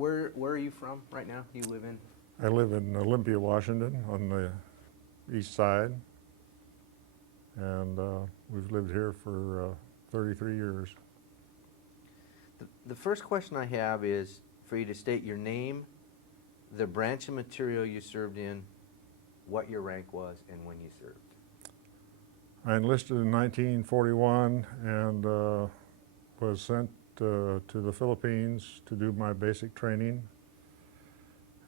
Where are you from right now? Do you live in? I live in Olympia, Washington, on the east side, and we've lived here for 33 years. The first question I have is for you to state your name, the branch of material you served in, what your rank was, and when you served. I enlisted in 1941 and was sent to the Philippines to do my basic training.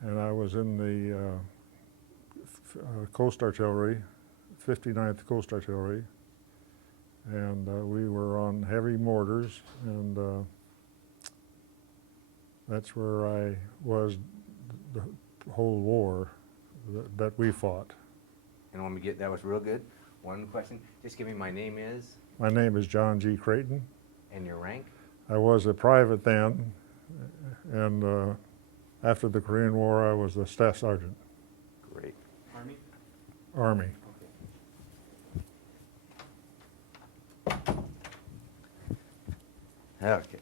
And I was in the Coast Artillery, 59th Coast Artillery. And we were on heavy mortars, and that's where I was the whole war that we fought. And when we get, that was real good. One question, just give me my name is? My name is John G. Creighton. And your rank? I was a private then, and after the Korean War I was a staff sergeant. Great. Army? Army. Okay.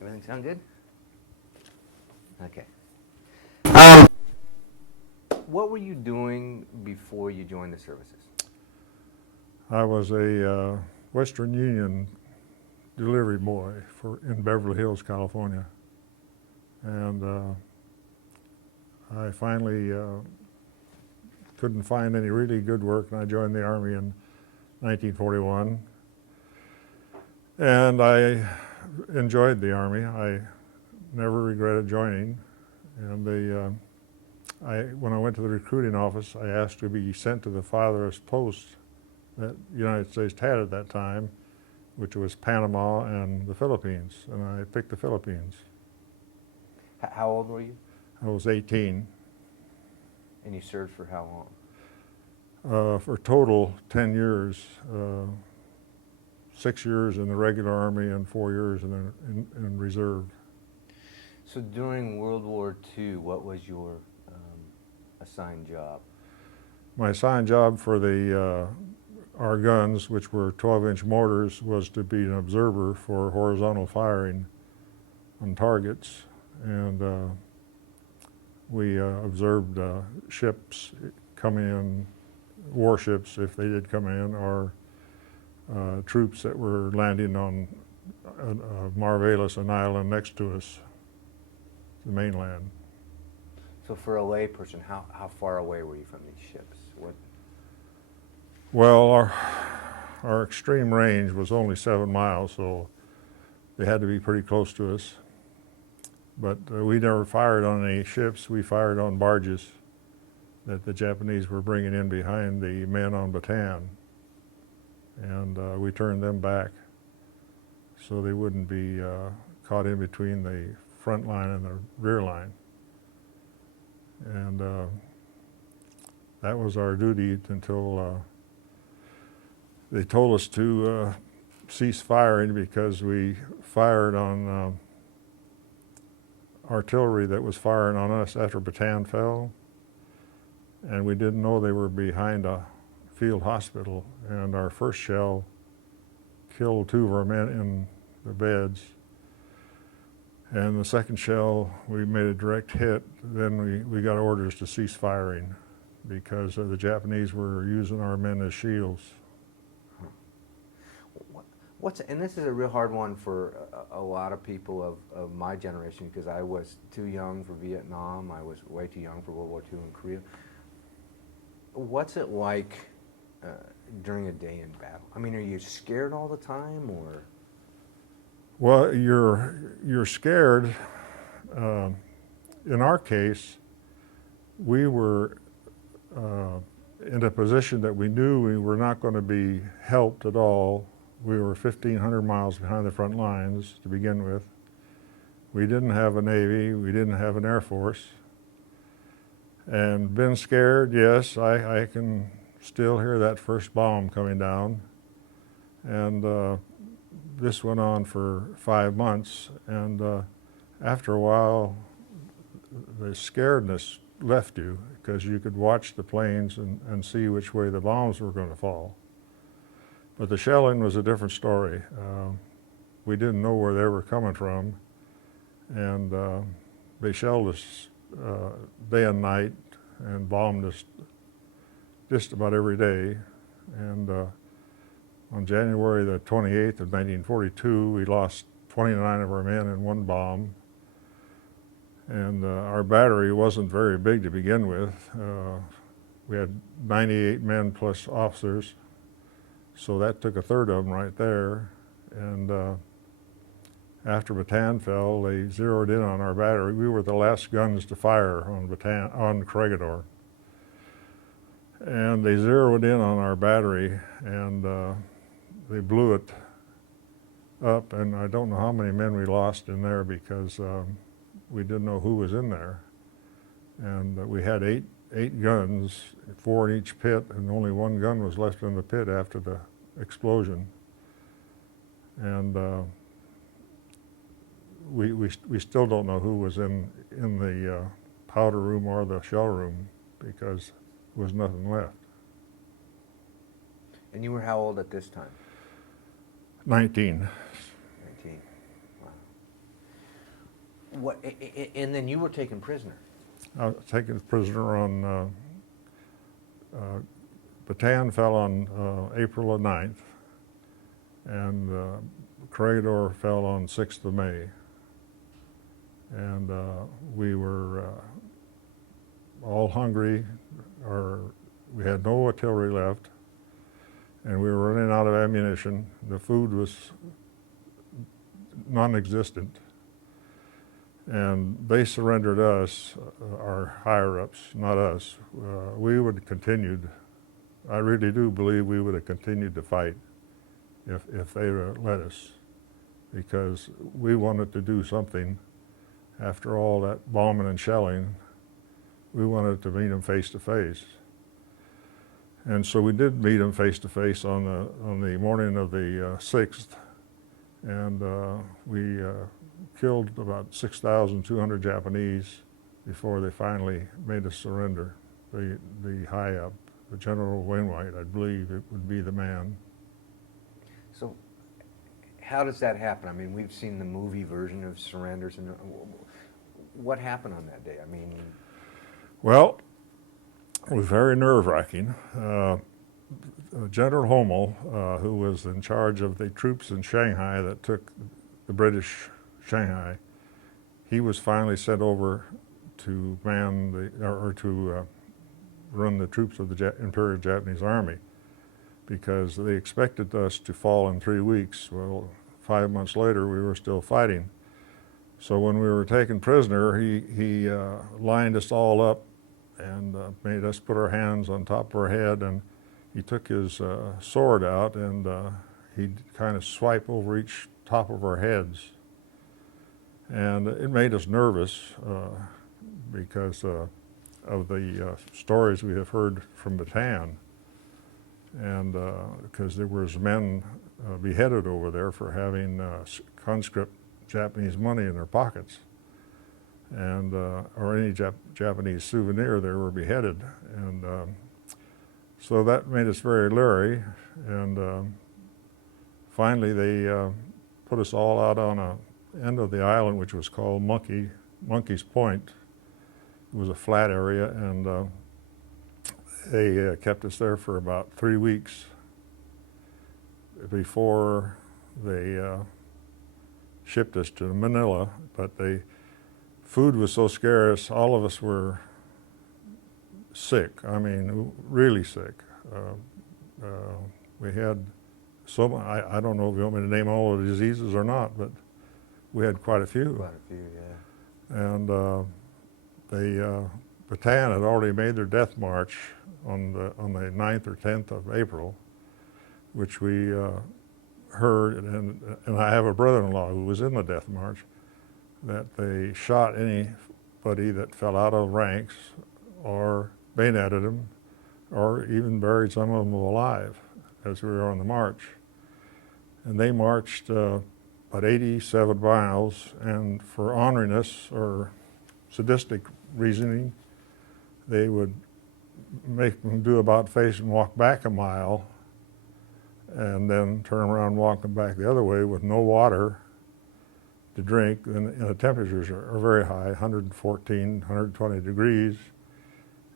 Everything sound good? Okay. What were you doing before you joined the services? I was a Western Union delivery boy in Beverly Hills, California. And I finally couldn't find any really good work, and I joined the Army in 1941. And I enjoyed the Army. I never regretted joining. And when I went to the recruiting office, I asked to be sent to the farthest post that the United States had at that time, which was Panama and the Philippines, and I picked the Philippines. How old were you? I was 18. And you served for how long? For total 10 years, 6 years in the regular Army and 4 years in reserve. So during World War II, what was your assigned job? My assigned job for our guns, which were 12-inch mortars, was to be an observer for horizontal firing on targets. And we observed ships coming in, warships if they did come in, or troops that were landing on Marvelis, an island next to us, the mainland. So for a lay person, how far away were you from these ships? What? Well, our extreme range was only 7 miles, so they had to be pretty close to us. But we never fired on any ships. We fired on barges that the Japanese were bringing in behind the men on Bataan. And we turned them back so they wouldn't be caught in between the front line and the rear line. And that was our duty until they told us to cease firing because we fired on artillery that was firing on us after Bataan fell, and we didn't know they were behind a field hospital, and our first shell killed 2 of our men in the beds, and the second shell we made a direct hit. Then we got orders to cease firing because the Japanese were using our men as shields. And this is a real hard one for a lot of people of my generation, because I was too young for Vietnam, I was way too young for World War II and Korea. What's it like during a day in battle? I mean, are you scared all the time, or? Well, you're scared. In our case, we were in a position that we knew we were not going to be helped at all. We were 1,500 miles behind the front lines to begin with. We didn't have a Navy, we didn't have an Air Force. And been scared, yes, I can still hear that first bomb coming down. And this went on for 5 months, and after a while, the scaredness left you because you could watch the planes and see which way the bombs were going to fall. But the shelling was a different story. We didn't know where they were coming from, and they shelled us day and night and bombed us just about every day. And on January the 28th of 1942, we lost 29 of our men in one bomb. And our battery wasn't very big to begin with. We had 98 men plus officers, so that took a third of them right there. And after Bataan fell, they zeroed in on our battery. We were the last guns to fire on Corregidor. And they zeroed in on our battery, and they blew it up. And I don't know how many men we lost in there because we didn't know who was in there. And we had eight guns, 4 in each pit, and only one gun was left in the pit after the explosion. And we still don't know who was in the powder room or the shell room because there was nothing left. And you were how old at this time? 19. 19. Wow. And then you were taken prisoner. I was taken prisoner on, Bataan fell on April the 9th, and Corregidor fell on 6th of May. And we were all hungry, we had no artillery left, and we were running out of ammunition. The food was non-existent. And they surrendered us, our higher-ups, not us. We would have continued. I really do believe we would have continued to fight if they let us, because we wanted to do something. After all that bombing and shelling, we wanted to meet them face to face. And so we did meet them face to face on the morning of the 6th, and we killed about 6,200 Japanese before they finally made us surrender. The high up, the General Wainwright, I believe it would be the man. So how does that happen? I mean, we've seen the movie version of surrenders, and what happened on that day? I mean, well, it was very nerve-wracking. General Hommel, who was in charge of the troops in Shanghai that took the British Shanghai, he was finally sent over to run the troops of the Imperial Japanese Army, because they expected us to fall in 3 weeks. Well, 5 months later, we were still fighting. So when we were taken prisoner, he lined us all up and made us put our hands on top of our head, and he took his sword out and he'd kind of swipe over each top of our heads. And it made us nervous because of the stories we have heard from Bataan, and because there was men beheaded over there for having conscript Japanese money in their pockets, and or any Japanese souvenir, they were beheaded. And so that made us very leery, and finally they put us all out on a end of the island, which was called Monkey's Point. It was a flat area, and they kept us there for about 3 weeks before they shipped us to Manila. But food was so scarce, all of us were sick. I mean, really sick. We had I don't know if you want me to name all the diseases or not, but we had quite a few. quite a few, yeah. And Bataan had already made their death march on the 9th or 10th of April, which we heard, and I have a brother-in-law who was in the death march, that they shot anybody that fell out of ranks or bayoneted them or even buried some of them alive as we were on the march. And they marched about 87 miles, and for honoring us or sadistic reasoning, they would make them do about face and walk back a mile, and then turn around and walk them back the other way with no water, to drink, and the temperatures are very high, 114, 120 degrees,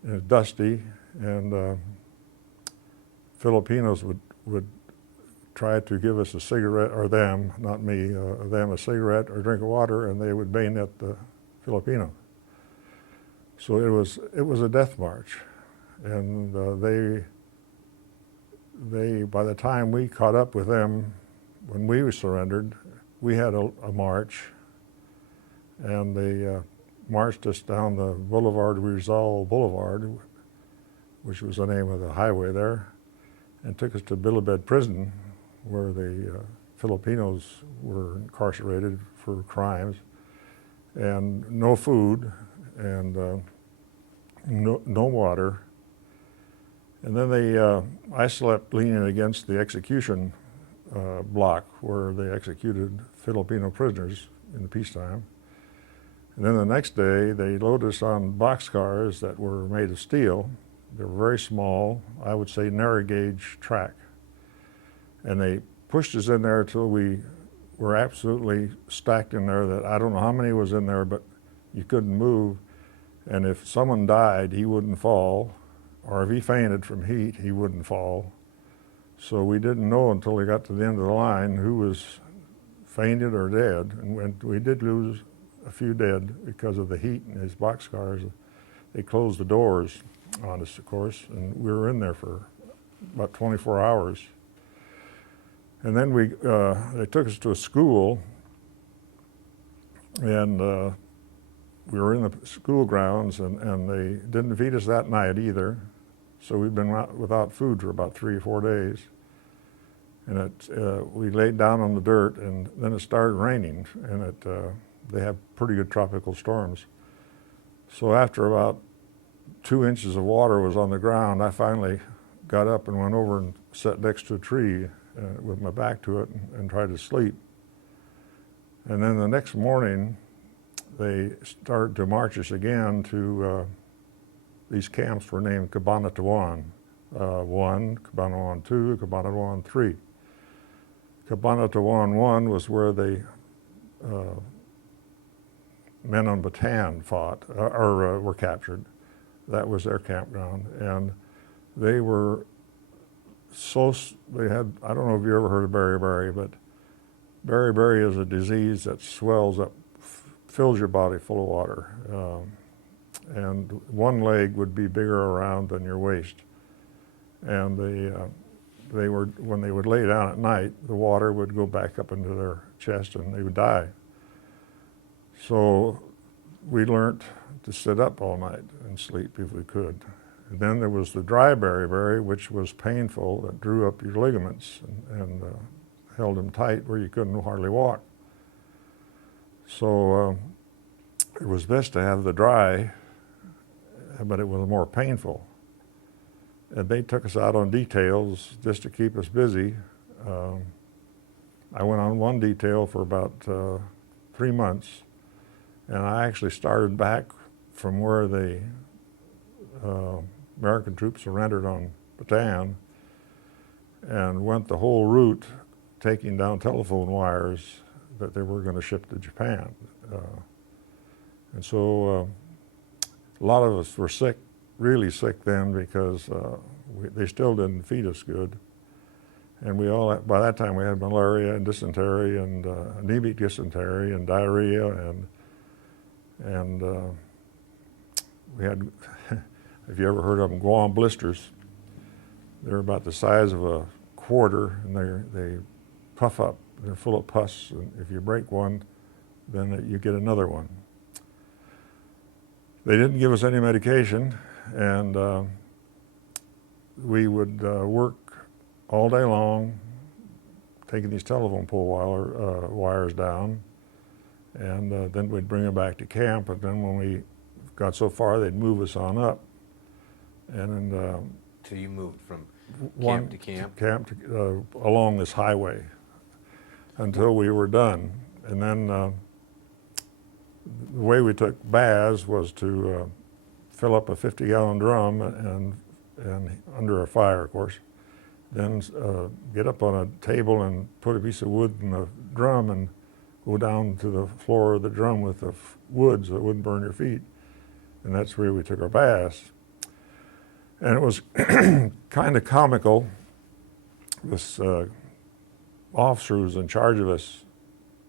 and it's dusty, and Filipinos would try to give us a cigarette, or them, not me, them a cigarette or a drink of water, and they would bayonet the Filipino. So it was a death march, and they by the time we caught up with them, when we surrendered, we had a march, and they marched us down the Boulevard Rizal Boulevard, which was the name of the highway there, and took us to Bilibid Prison, where the Filipinos were incarcerated for crimes, and no food, and no water. And then I slept leaning against the execution block where they executed Filipino prisoners in the peacetime. And then the next day, they loaded us on boxcars that were made of steel. They were very small, I would say narrow gauge track. And they pushed us in there until we were absolutely stacked in there, that I don't know how many was in there, but you couldn't move. And if someone died, he wouldn't fall, or if he fainted from heat, he wouldn't fall. So we didn't know until we got to the end of the line who was fainted or dead. And we did lose a few dead because of the heat in these boxcars. They closed the doors on us, of course, and we were in there for about 24 hours. And then they took us to a school, and we were in the school grounds, and they didn't feed us that night either. So we'd been without food for about 3 or 4 days. And we laid down on the dirt, and then it started raining, and they have pretty good tropical storms. So after about 2 inches of water was on the ground, I finally got up and went over and sat next to a tree with my back to it and tried to sleep. And then the next morning, they started to march us again to these camps were named Cabanatuan 1, Cabanatuan 2, Cabanatuan 3. Cabanatuan 1 was where the men on Bataan fought, or were captured. That was their campground. And they were they had, I don't know if you ever heard of beriberi, but beriberi is a disease that swells up, fills your body full of water. And one leg would be bigger around than your waist. And when they would lay down at night, the water would go back up into their chest and they would die. So we learned to sit up all night and sleep if we could. And then there was the dry beriberi, which was painful, that drew up your ligaments and held them tight where you couldn't hardly walk. So it was best to have the dry, but it was more painful. And they took us out on details just to keep us busy. I went on one detail for about 3 months, and I actually started back from where the American troops surrendered on Bataan and went the whole route, taking down telephone wires that they were going to ship to Japan. And so a lot of us were sick, really sick then, because they still didn't feed us good. And we all, by that time, we had malaria and dysentery and anemic dysentery and diarrhea, and we had, if you ever heard of them, Guam Blisters. They're about the size of a quarter, and they puff up. They're full of pus, and if you break one, then you get another one. They didn't give us any medication, and we would work all day long, taking these telephone pole wires down, and then we'd bring them back to camp, and then when we got so far, they'd move us on up. And So you moved from camp to camp? Along this highway until we were done. And then the way we took baths was to fill up a 50-gallon drum and under a fire, of course. Then get up on a table and put a piece of wood in the drum and go down to the floor of the drum with the wood so it wouldn't burn your feet. And that's where we took our baths. And it was kind of comical. This officer who was in charge of us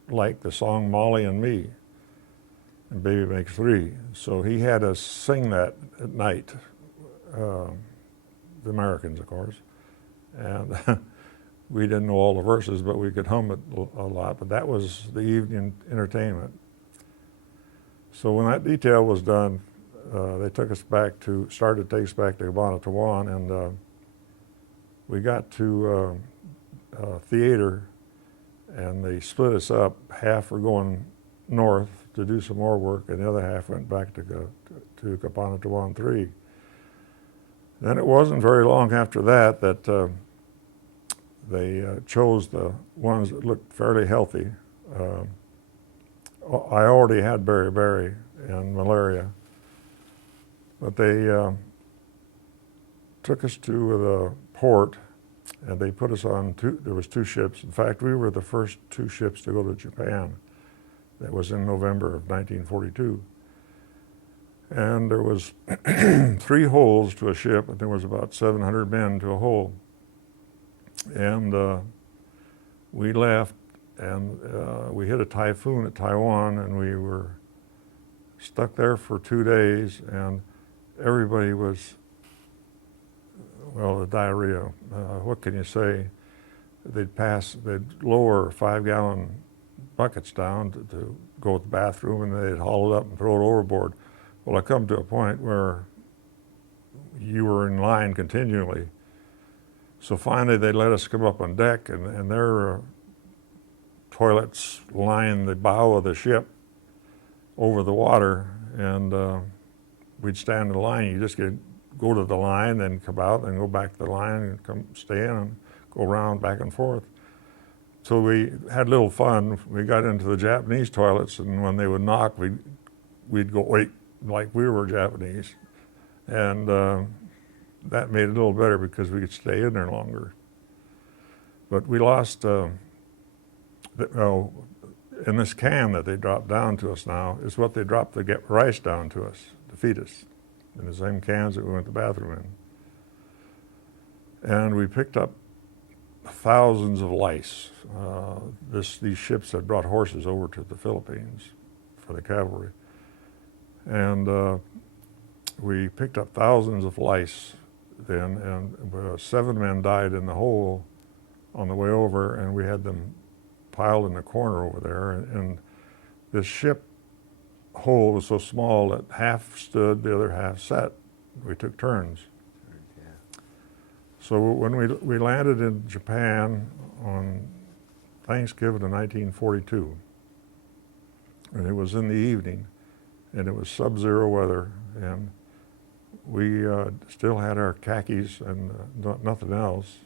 liked the song Molly and Me and Baby Makes Three. So he had us sing that at night, the Americans, of course. And we didn't know all the verses, but we could hum it a lot. But that was the evening entertainment. So when that detail was done, they started to take us back to Cabanatuan, and we got to theater, and they split us up. Half were going north to do some more work, and the other half went back to Cabanatuan 3. Then it wasn't very long after that they chose the ones that looked fairly healthy. I already had beriberi and malaria, but they took us to the port, and they put us on there was 2 ships. In fact, we were the first 2 ships to go to Japan. That was in November of 1942. And there was 3 holes to a ship, and there was about 700 men to a hole. And we left, and we hit a typhoon at Taiwan, and we were stuck there for 2 days, and everybody was, well, the diarrhea. What can you say? They'd lower 5-gallon buckets down to go to the bathroom, and they'd haul it up and throw it overboard. Well, I come to a point where you were in line continually. So finally they let us come up on deck, and their toilets lined the bow of the ship over the water, and we'd stand in the line. You just go to the line, then come out, and go back to the line, and come stay in, and go around back and forth. So we had a little fun. We got into the Japanese toilets, and when they would knock, we'd go, wait, like we were Japanese. And that made it a little better because we could stay in there longer. But we lost, in this can that they dropped down to us now, is what they dropped the rice down to us, to feed us, in the same cans that we went to the bathroom in. And we picked up thousands of lice. These ships had brought horses over to the Philippines for the cavalry. And we picked up thousands of lice then, and 7 men died in the hole on the way over, and we had them piled in the corner over there. And this ship hole was so small that half stood, the other half sat. We took turns. Yeah. So when we landed in Japan on Thanksgiving of 1942, and it was in the evening, and it was sub-zero weather, and we still had our khakis and nothing else.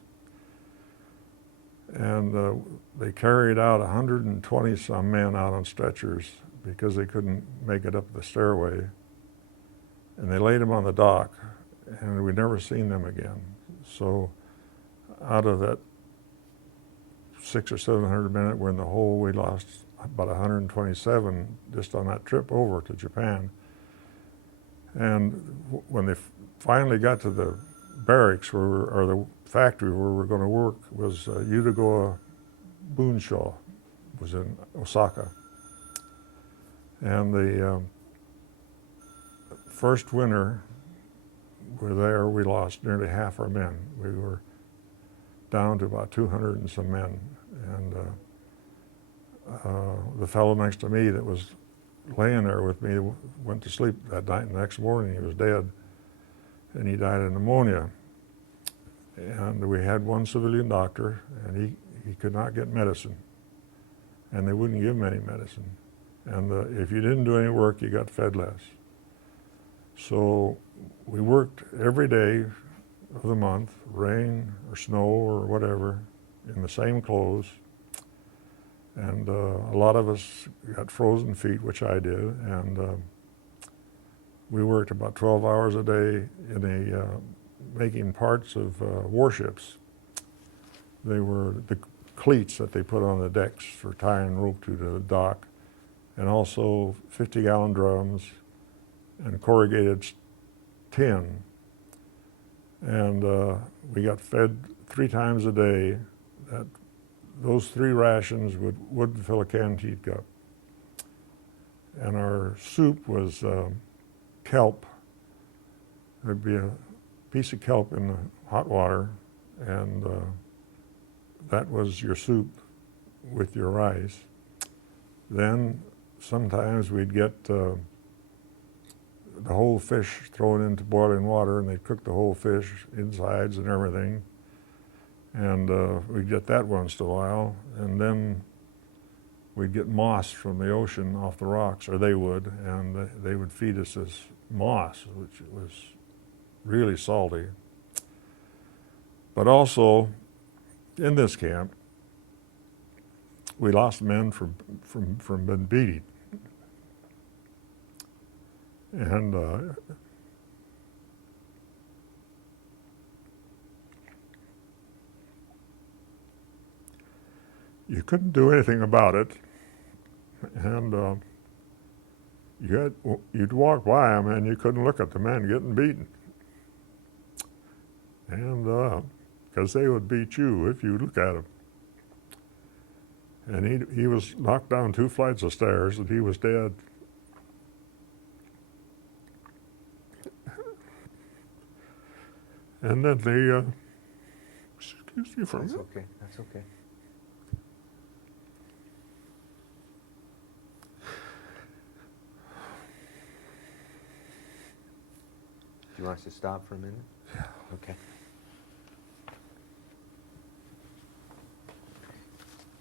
And they carried out 120 some men out on stretchers because they couldn't make it up the stairway. And they laid them on the dock, and we'd never seen them again. So out of that 600 or 700 men that were in the hole, we lost about 127 just on that trip over to Japan. And when they finally got to the barracks or the factory where we were going to work, was Yudogawa Bunshaw, was in Osaka. And the first winter we're there, we lost nearly half our men. We were down to about 200 and some men. And the fellow next to me that was laying there with me went to sleep that night, and the next morning he was dead, and he died of pneumonia. And we had one civilian doctor, and he could not get medicine, and they wouldn't give him any medicine. And if you didn't do any work, you got fed less. So we worked every day of the month, rain or snow or whatever, in the same clothes. And a lot of us got frozen feet, which I did, and we worked about 12 hours a day making parts of warships. The cleats that they put on the decks for tying rope to the dock, and also 50-gallon drums and corrugated tin. And we got fed 3 times a day. Those 3 rations wouldn't fill a canteen cup. And our soup was kelp. There'd be a piece of kelp in the hot water, and that was your soup with your rice. Then sometimes we'd get the whole fish thrown into boiling water, and they'd cook the whole fish, insides and everything. And we'd get that once in a while. And then we'd get moss from the ocean off the rocks, or they would, and they would feed us this moss, which was really salty. But also, in this camp, we lost men from being beaten. And you couldn't do anything about it. And you'd walk by them and you couldn't look at the men getting beaten. And because they would beat you if you look at them. And he was knocked down 2 flights of stairs and he was dead. And then they, excuse me for a minute. That's okay, that's okay. Do you want us to stop for a minute? Yeah. Okay.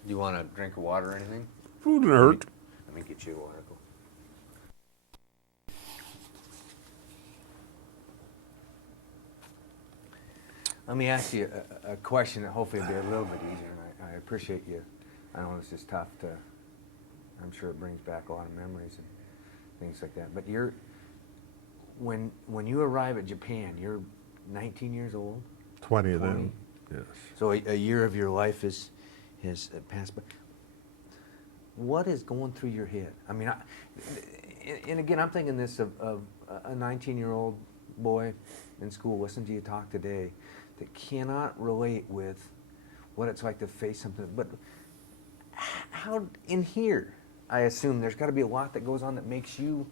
Do you want a drink of water or anything? Wouldn't hurt. Let me get you a water. Go. Let me ask you a question that hopefully will be a little bit easier. And I appreciate you. I know this is tough to, I'm sure it brings back a lot of memories and things like that. But when you arrive at Japan, you're 19 years old? 20 then, yes. So a year of your life has passed by. What is going through your head? I mean, and again, I'm thinking this of a 19-year-old boy in school listening to you talk today that cannot relate with what it's like to face something. But how, in here, I assume there's got to be a lot that goes on that makes you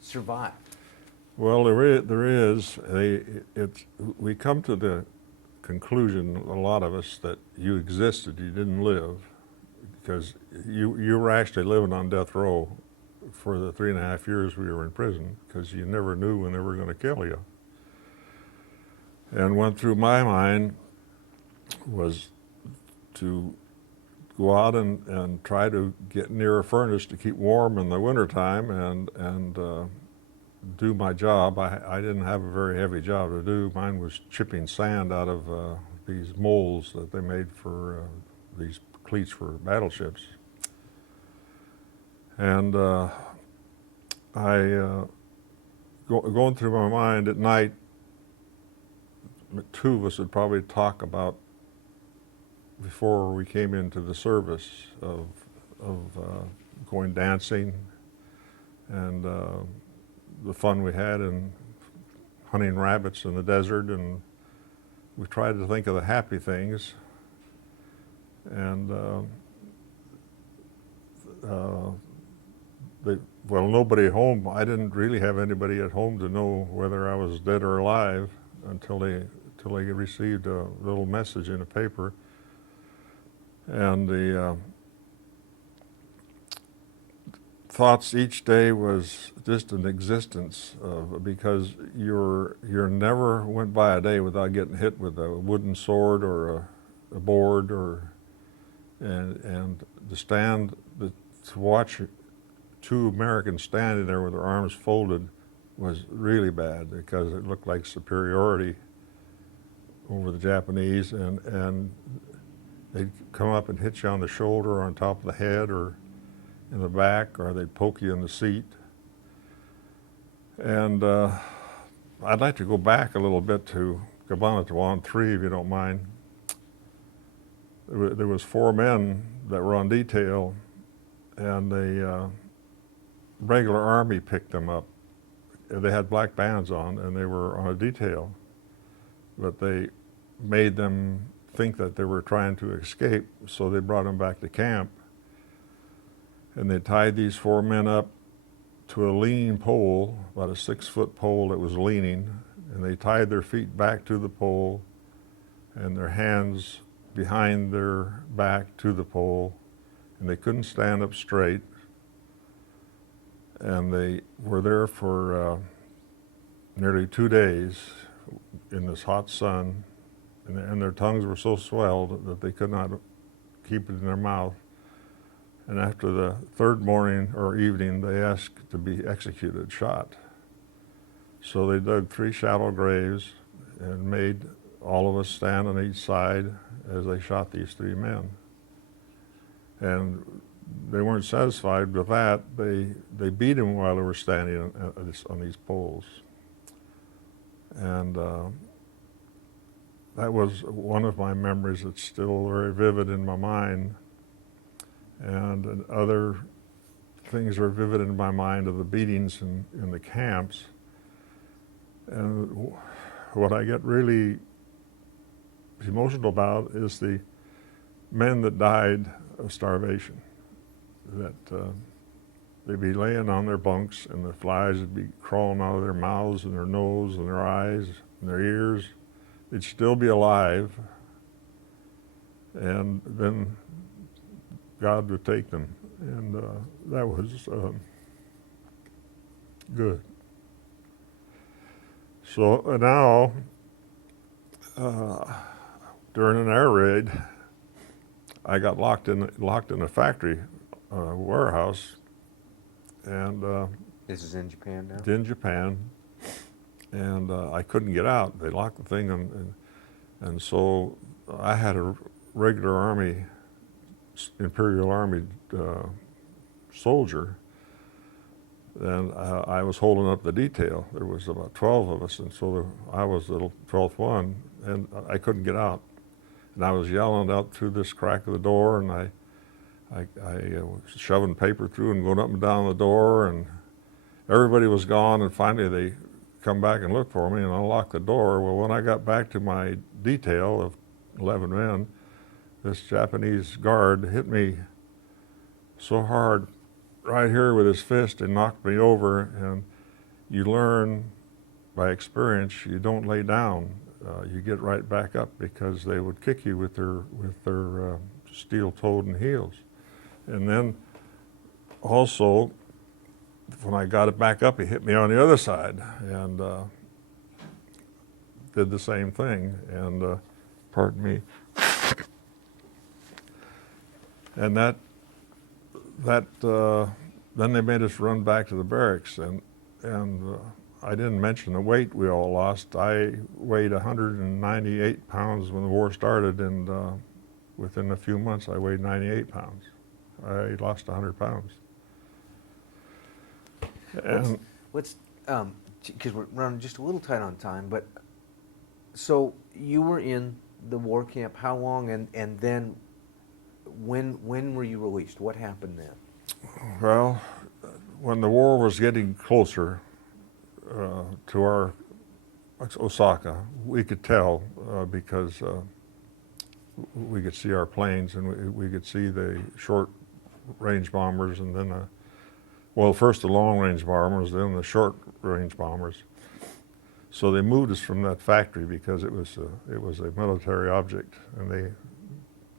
survive. Well, there is. We come to the conclusion, a lot of us, that you existed, you didn't live, because you were actually living on death row for the 3.5 years we were in prison, because you never knew when they were going to kill you. And what through my mind was to go out and try to get near a furnace to keep warm in the wintertime and do my job. I didn't have a very heavy job to do. Mine was chipping sand out of these molds that they made for these cleats for battleships. And going through my mind at night, 2 of us would probably talk about, before we came into the service, of going dancing and the fun we had in hunting rabbits in the desert, and we tried to think of the happy things. And nobody at home, I didn't really have anybody at home to know whether I was dead or alive until they received a little message in a paper. And the thoughts each day was just an existence because you never went by a day without getting hit with a wooden sword or a board, and to watch 2 Americans standing there with their arms folded was really bad, because it looked like superiority over the Japanese, and they'd come up and hit you on the shoulder or on top of the head or in the back, or they'd poke you in the seat. And I'd like to go back a little bit to Cabanatuan 3, if you don't mind. there was 4 men that were on detail, and the regular Army picked them up. They had black bands on, and they were on a detail, but they made them think that they were trying to escape, so they brought them back to camp, and they tied these 4 men up to a leaning pole, about a 6-foot pole that was leaning, and they tied their feet back to the pole and their hands behind their back to the pole, and they couldn't stand up straight. And they were there for nearly 2 days in this hot sun, and their tongues were so swelled that they could not keep it in their mouth. And after the 3rd morning or evening, they asked to be executed, shot. So they dug 3 shallow graves and made all of us stand on each side as they shot these 3 men. And they weren't satisfied with that. They beat him while they were standing on these poles. And that was one of my memories that's still very vivid in my mind. And other things are vivid in my mind of the beatings in the camps. And what I get really emotional about is the men that died of starvation. That they'd be laying on their bunks and the flies would be crawling out of their mouths and their nose and their eyes and their ears. They'd still be alive, and then God would take them, and that was good. So now, during an air raid, I got locked in a factory warehouse, and This is in Japan now? in Japan, and I couldn't get out. They locked the thing, and so I had a regular Army, Imperial Army soldier, and I was holding up the detail. There was about 12 of us, and so I was the 12th one, and I couldn't get out. And I was yelling out through this crack of the door, and I was shoving paper through and going up and down the door, and everybody was gone, and finally they come back and look for me and unlock the door. Well, when I got back to my detail of 11 men, this Japanese guard hit me so hard right here with his fist and knocked me over. And you learn by experience, you don't lay down. You get right back up, because they would kick you with their steel-toed and heels. And then also, when I got it back up, he hit me on the other side and did the same thing. And pardon me. And then they made us run back to the barracks, and I didn't mention the weight we all lost. I weighed 198 pounds when the war started, and within a few months I weighed 98 pounds. I lost 100 pounds. And Let's because we're running just a little tight on time, but so you were in the war camp how long, and then when were you released? What happened then? well, when the war was getting closer to our Osaka, we could tell because we could see our planes, and we could see the short-range bombers, and then well, first the long-range bombers, then the short-range bombers. So they moved us from that factory because it was a military object, and they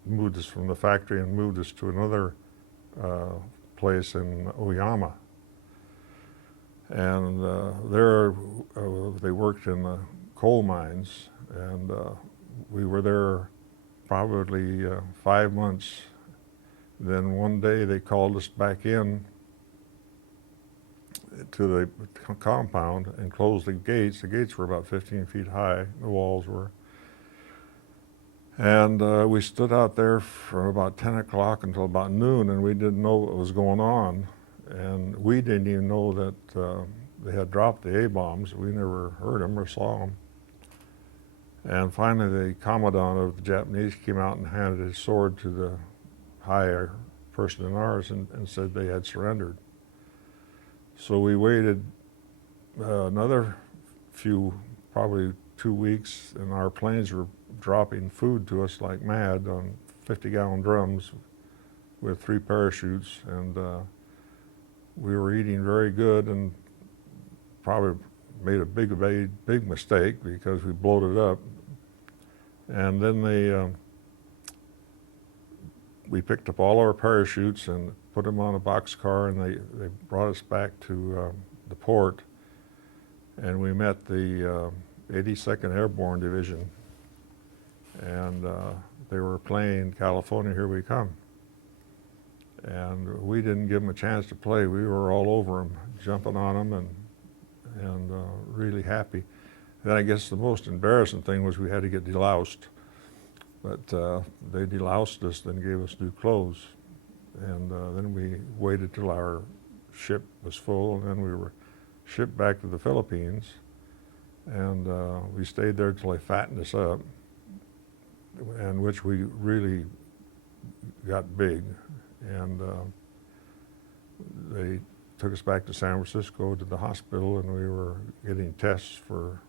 moved us from the factory and moved us to another place in Oyama. And there they worked in the coal mines, and we were there probably 5 months. Then one day they called us back in to the compound and closed the gates. The gates were about 15 feet high, the walls were. And we stood out there from about 10 o'clock until about noon, and we didn't know what was going on. And we didn't even know that they had dropped the A-bombs. We never heard them or saw them. And finally, the commandant of the Japanese came out and handed his sword to the higher person in ours and said they had surrendered. So we waited another few, probably 2 weeks, and our planes were dropping food to us like mad on 50-gallon drums with 3 parachutes, and we were eating very good and probably made a big mistake because we bloated up. And then we picked up all our parachutes and put them on a boxcar, and they brought us back to the port, and we met the 82nd Airborne Division, and they were playing California, Here We Come. And we didn't give them a chance to play. We were all over them, jumping on them and really happy. Then I guess the most embarrassing thing was we had to get deloused. But they deloused us, then gave us new clothes. And then we waited till our ship was full, and then we were shipped back to the Philippines. And we stayed there till they fattened us up, and which we really got big. And they took us back to San Francisco to the hospital, and we were getting tests for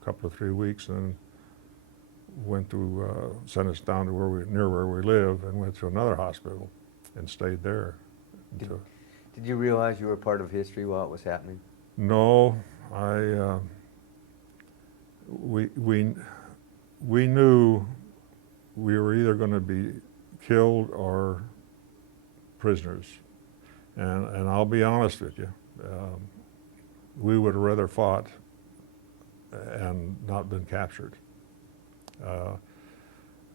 a couple of 3 weeks, and went to send us down to near where we live, and went to another hospital and stayed there. Did you realize you were part of history while it was happening? No, we knew we were either going to be killed or prisoners, and I'll be honest with you, we would have rather fought and not been captured.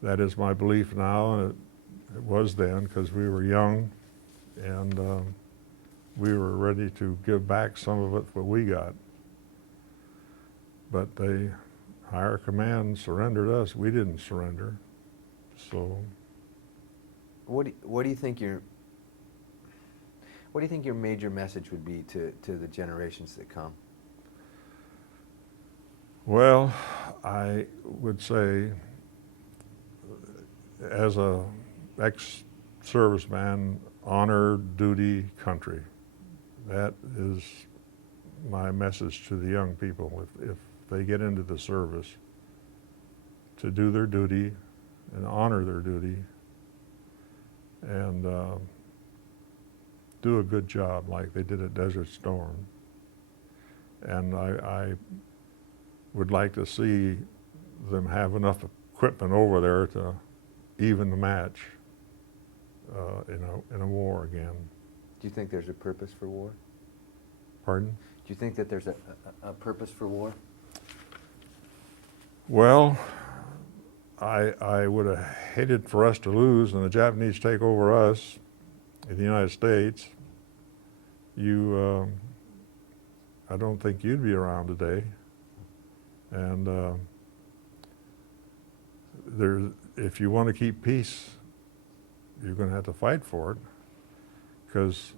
That is my belief now, and it was then, because we were young, and we were ready to give back some of it what we got. But the higher command surrendered us. We didn't surrender. So what do you think your major message would be to the generations that come? Well, I would say, as a ex-serviceman, honor, duty, country. That is my message to the young people. If they get into the service, to do their duty and honor their duty, and do a good job like they did at Desert Storm. And I would like to see them have enough equipment over there to even the match in a war again. Do you think there's a purpose for war? Pardon? Do you think that there's a purpose for war? Well, I would have hated for us to lose and the Japanese take over us in the United States. I don't think you'd be around today. And if you want to keep peace, you're going to have to fight for it. Because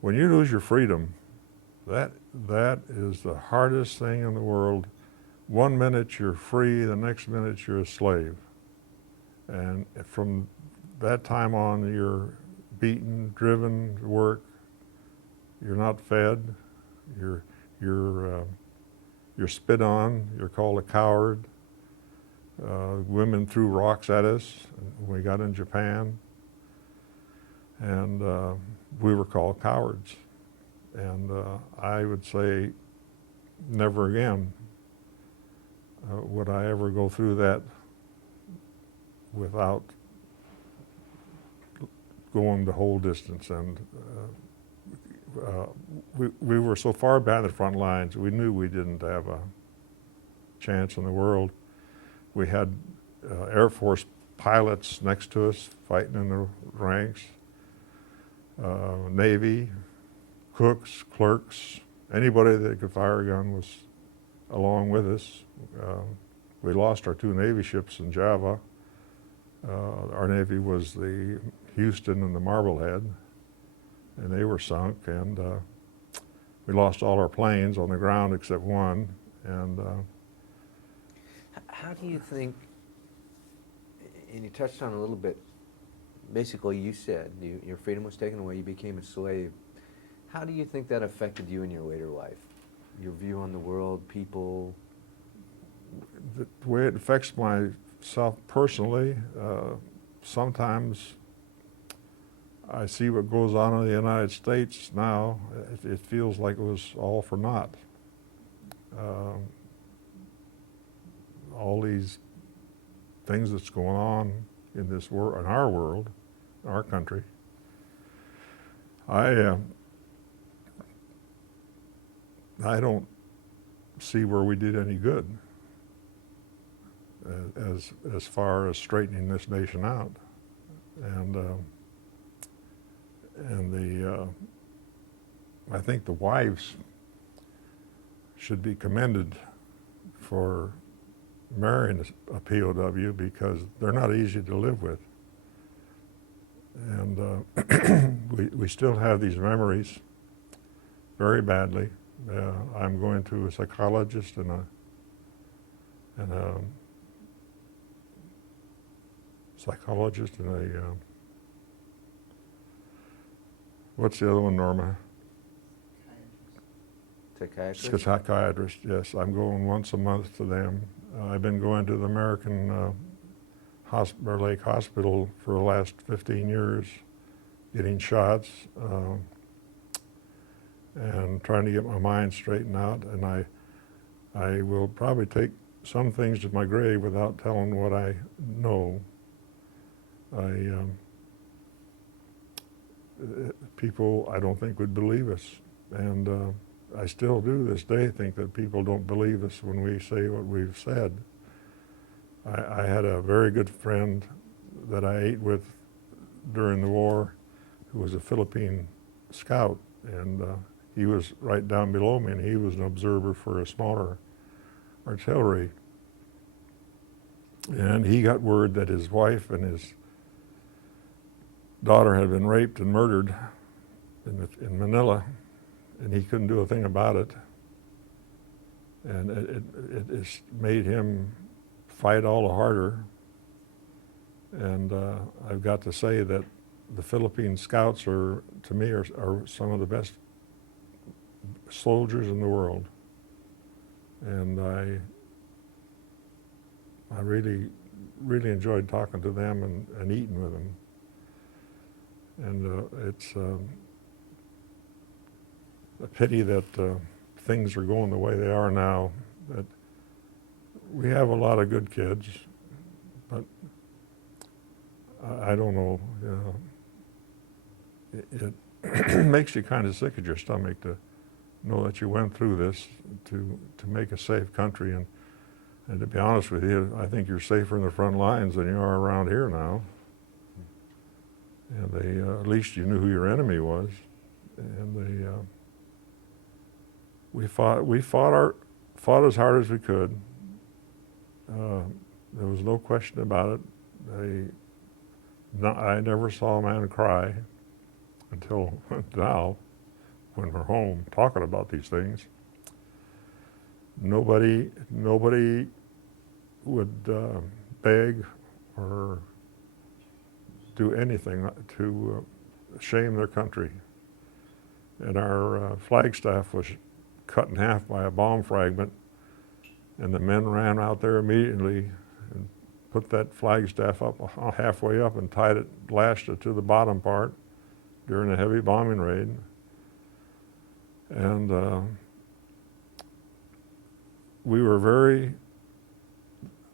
when you lose your freedom, that is the hardest thing in the world. 1 minute you're free, the next minute you're a slave. And from that time on, you're beaten, driven to work. You're not fed. You're spit on. You're called a coward. Women threw rocks at us when we got in Japan, and we were called cowards. And I would say, never again would I ever go through that without going the whole distance. And we were so far back the front lines, we knew we didn't have a chance in the world. We had Air Force pilots next to us fighting in the ranks, Navy, cooks, clerks, anybody that could fire a gun was along with us. We lost our 2 Navy ships in Java. Our Navy was the Houston and the Marblehead, and they were sunk, and we lost all our planes on the ground except one. And How do you think, and you touched on it a little bit, basically you said your freedom was taken away, you became a slave. How do you think that affected you in your later life? Your view on the world, people? The way it affects myself personally, sometimes I see what goes on in the United States now. It feels like it was all for naught. All these things that's going on in this world, in our world, our country. I don't see where we did any good as far as straightening this nation out, and I think the wives should be commended for marrying a POW because they're not easy to live with. And we still have these memories very badly. I'm going to a psychologist and a what's the other one, Norma? Psychiatrist? Psychiatrist, yes. I'm going once a month to them. I've been going to the American Bear Lake Hospital for the last 15 years, getting shots and trying to get my mind straightened out. And I will probably take some things to my grave without telling what I know. People, I don't think, would believe us. And I still do this day think that people don't believe us when we say what we've said. I had a very good friend that I ate with during the war who was a Philippine scout, and he was right down below me, and he was an observer for a smaller artillery. And he got word that his wife and his daughter had been raped and murdered in Manila, and he couldn't do a thing about it. And it made him fight all the harder. And I've got to say that the Philippine scouts to me, are some of the best soldiers in the world. And I really, really enjoyed talking to them and eating with them. And it's a pity that things are going the way they are now. That we have a lot of good kids, but I don't know. It makes you kind of sick at your stomach to know that you went through this to make a safe country. And to be honest with you, I think you're safer in the front lines than you are around here now. And at least you knew who your enemy was. And we fought as hard as we could. There was no question about it. I never saw a man cry until now, when we're home talking about these things. Nobody would beg or do anything to shame their country. And our flagstaff was cut in half by a bomb fragment, and the men ran out there immediately and put that flagstaff up halfway up and lashed it to the bottom part during a heavy bombing raid. And we were very,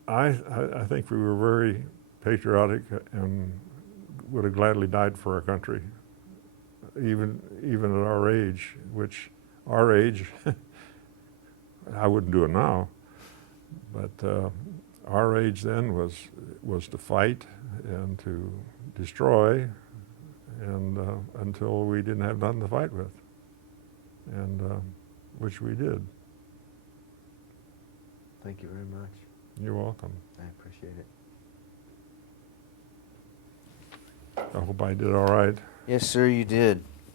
I think we were very patriotic and would have gladly died for our country, even at our age, which our age, I wouldn't do it now, but our age then was to fight and to destroy, and until we didn't have nothing to fight with, and which we did. Thank you very much. You're welcome. I appreciate it. I hope I did all right. Yes, sir, you did.